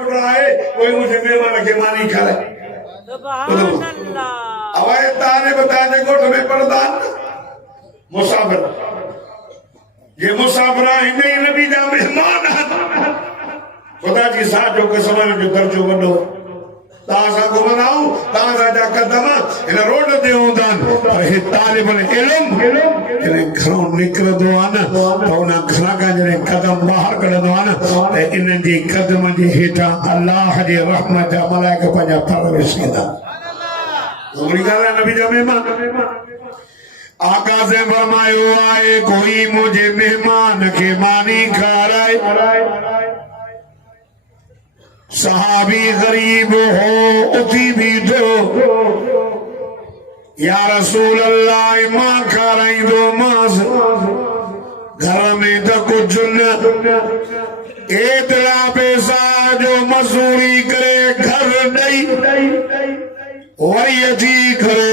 पुटरा है कोई मुझे मेहमान के मानी करे सुभान अल्लाह अवाए ताने बताने को तुम्हें प्रदान मुसाफिर ये मुसाफिरा हिंदे नबी जा मेहमान खुदा जी साथ जो के समय जो दर्जो वडो तासा को मनाऊं तासा जा कदम इन रोड ते होंदन पर हे तालिबुल इल्म इन घरों निकरदो आन तो ना घरा का जने कदम बाहर कढंदो आन ते इन जी कदम जी हेठा अल्लाह जी रहमत जा मलाइका पंजा पर विसदा उमरी गाल नबी जा मेहमान आका से फरमायो आए कोई मुझे मेहमान के मानी खाराए सहाबी गरीब हो उठी भी दो या रसूल अल्लाह मां खाराई दो मास घर में तो कुछ न एतरा पैसा जो मजदूरी करे घर नहीं वही थी करे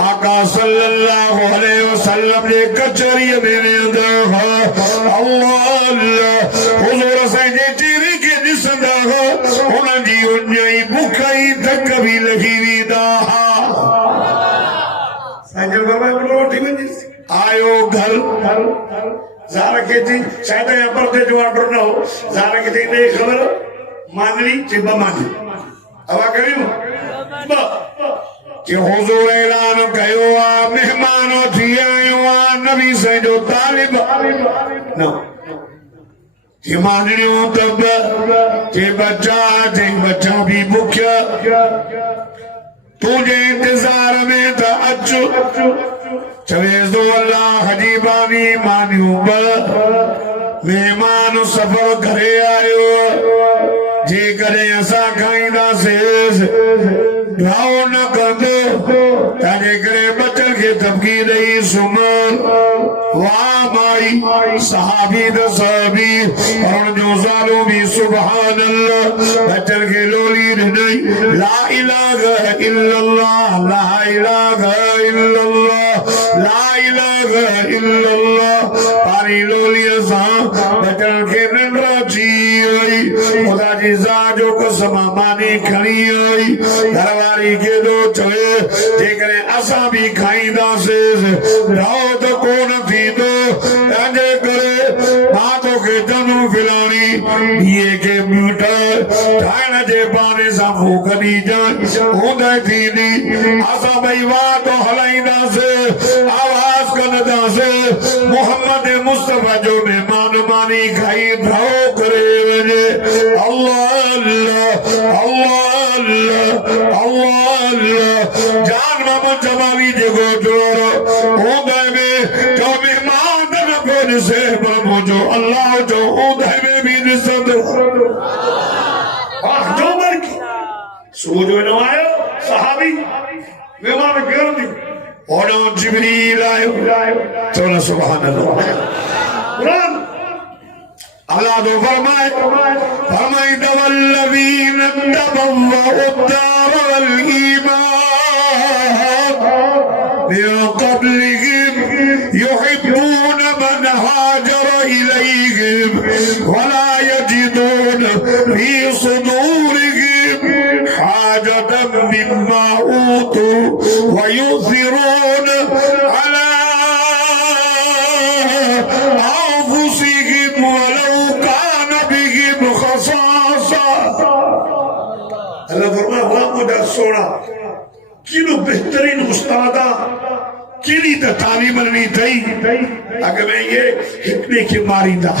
आका सल्लल्लाहु अलैहि वसल्लम जे कचहरी में अंदर अल्लाह हुजूर से जे चेहरे के दिसंदा हो उन जी उन्ई भुखई तक भी लगी वीदा साजल बाबा रोटी में आयो घर ज़ारा के थी शायद यहाँ पर जो ऑर्डर ना हो ज़ारा के थी नहीं खबर मानली चिब्बा मानी अब करियो कि हुजूर ऐलान कयो आ मेहमानो थी आयो आ नबी से जो तालिब ना कि मानलियो तब कि बच्चा भी भूखा तुझे इंतजार में था अच्छो चवे दो अल्लाह जी बानी मानियो मेहमान सफर करे आयो जे करे असा खाईंदा से राव न कंदो ताजे करे बचन के तबकी दई सुमन वाह माई सहाबी द सहाबी और जो जालो भी सुभान अल्लाह बचन के लोली नहीं ला इलाहा इल्लल्लाह ला इलाहा इल्लल्लाह ला इलाहा इल्लल्लाह पारी लोली सा बचन के नंदरा जी खुदा जी जो कसम मानी खणी आई घरवारी के दो चवे जेकरे असा भी खाईंदा से राव तो कोन थी दो अजे करे मातो के जन्म फिलानी ये के मीठा ठाण जे बाने सा भूख दी जान होंदे थी दी असा भाई वाह तो हलाईंदा से आवाज कनदा से मोहम्मद मुस्तफा जो मेहमान मानी खाई ड्राओ करे वजे अल्लाह जान मोहम्मद जमाली जेको जोरो ओदे में जो मेहमान न कोन से प्रभु जो अल्लाह जो ओदे में भी निसद वाह जो मर की सूजो न आयो सहाबी मेहमान घर दी ओनो जिब्रील आयो तो सुभान अल्लाह कुरान अल्लाह तो फरमाए दवल्लवीन तबव्वउ दार वल ईमान मिन क़ब्लिहिम युहिब्बून मन हाजर इलैहिम वला यजिदून फी सुदूरिहिम हाजतन मिम्मा ऊतू व युसिरून अला अंफुसिहिम वलौ कान बिहिम खसासा अल्लाह फरमाया वाह सोना किनो बेहतरीन उस्तादा किनी त तालीम नहीं थई अगर मैं ये हिकने के मारींदा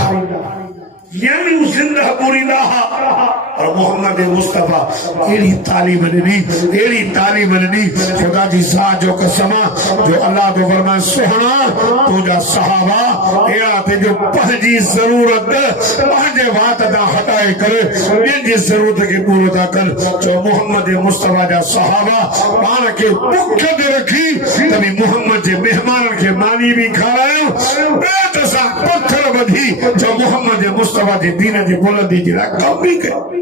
यानी जिंदा पूरींदा और मोहम्मद मुस्तफा एड़ी तालीम नहीं खुदा जी साथ जो कसम जो अल्लाह तो फरमाए सुहना तुझा सहाबा एड़ा ते जो पंहिंजी जरूरत पंहिंजे वात दा हटाए करे ॿियनि जी जरूरत के पूरो था कर जो मोहम्मद मुस्तफा जा सहाबा पान के भुख ते रखी तभी मोहम्मद जे मेहमान के मानी भी खारायो पेट सा पत्थर बधी जो मोहम्मद मुस्तफा जे दीन जी बुलंदी जी कम भी कयो